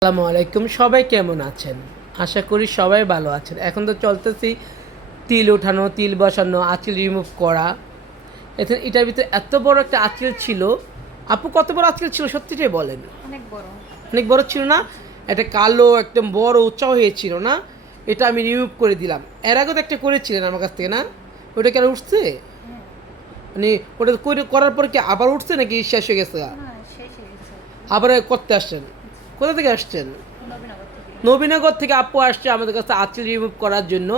আসসালামু আলাইকুম, সবাই কেমন আছেন? আশা করি সবাই ভালো আছেন। এখন তো চলতেছি তিল ওঠানো, তিল বসানো, আঁচিল রিমুভ করা। এটার ভিতরে এত বড় একটা আঁচিল ছিল। আপু, কত বড় আঁচিল ছিল সত্যিটাই বলেন? অনেক বড়। অনেক বড় ছিল না? একটা কালো একদম বড় উঁচা হয়েছিল না? এটা আমি রিমুভ করে দিলাম। এর আগে তো একটা করেছিলেন আমার কাছ থেকে, না? ওটা কেন উঠছে? হ্যাঁ। মানে ওটা করার পর কি আবার উঠছে নাকি শেষ হয়ে গেছে? না, শেষ হয়ে গেছে। আবার করতে আসছেন? কোথা থেকে আসছেন? নবীনগর থেকে। নবীনগর থেকে আপু আসছে আমাদের কাছে আঁচিল রিমুভ করার জন্য।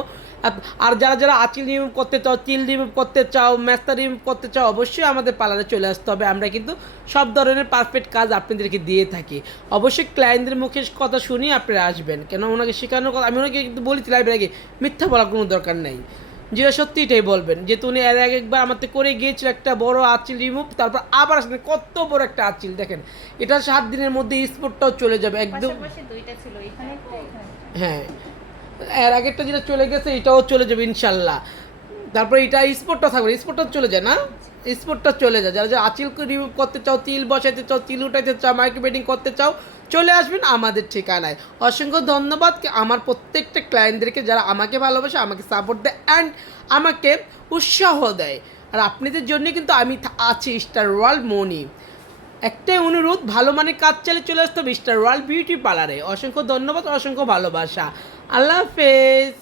আর যারা যারা আঁচিল রিমুভ করতে চাও, তিল রিমুভ করতে চাও, মেস্তা রিমুভ করতে চাও, অবশ্যই আমাদের পার্লারে চলে আসতে হবে। আমরা কিন্তু সব ধরনের পারফেক্ট কাজ আপনাদেরকে দিয়ে থাকি। অবশ্যই ক্লায়েন্টদের মুখে কথা শুনিয়ে আপনারা আসবেন, কেন ওনাকে শেখানোর কথা আমি ওনাকে কিন্তু বলেছিলাম এর আগে। মিথ্যা বলার কোনো দরকার নেই, যেটা সত্যি এটাই বলবেন। যেহেতু উনি এর আগে একবার আমাদের করে গিয়েছিল একটা বড় আঁচিল রিমুভ, তারপর আবার আসলে কত বড় একটা আঁচিল দেখেন। এটা 7 দিনের মধ্যে স্পটটাও চলে যাবে একদম। পাশাপাশি দুইটা ছিল, এখানে একটা এখানে একটা। হ্যাঁ, এর আগেরটা যেটা চলে গেছে এটাও চলে যাবে ইনশাল্লাহ। তারপরে এটা স্পটটা থাকবে, স্পটটা চলে যায় না? স্পটটা চলে যায়। যারা যারা আঁচিলকে রিমুভ করতে চাও, তিল বসাইতে চাও, তিল উঠাইতে চাও, মাইক্রোবেডিং করতে চাও, চলে আসবেন আমাদের ঠিকানায়। অসংখ্য ধন্যবাদ আমার প্রত্যেকটা ক্লায়েন্টদেরকে যারা আমাকে ভালোবাসে, আমাকে সাপোর্ট দেয় অ্যান্ড আমাকে উৎসাহ দেয়। আর আপনাদের জন্য কিন্তু আমি আছি স্টার ওয়ার্ল্ড মনি। একটাই অনুরোধ, ভালো মানের কাজ চালিয়ে চলে আসতে হবে স্টার ওয়ার্ল্ড বিউটি পার্লারে। অসংখ্য ধন্যবাদ, অসংখ্য ভালোবাসা। আল্লাহ হাফেজ।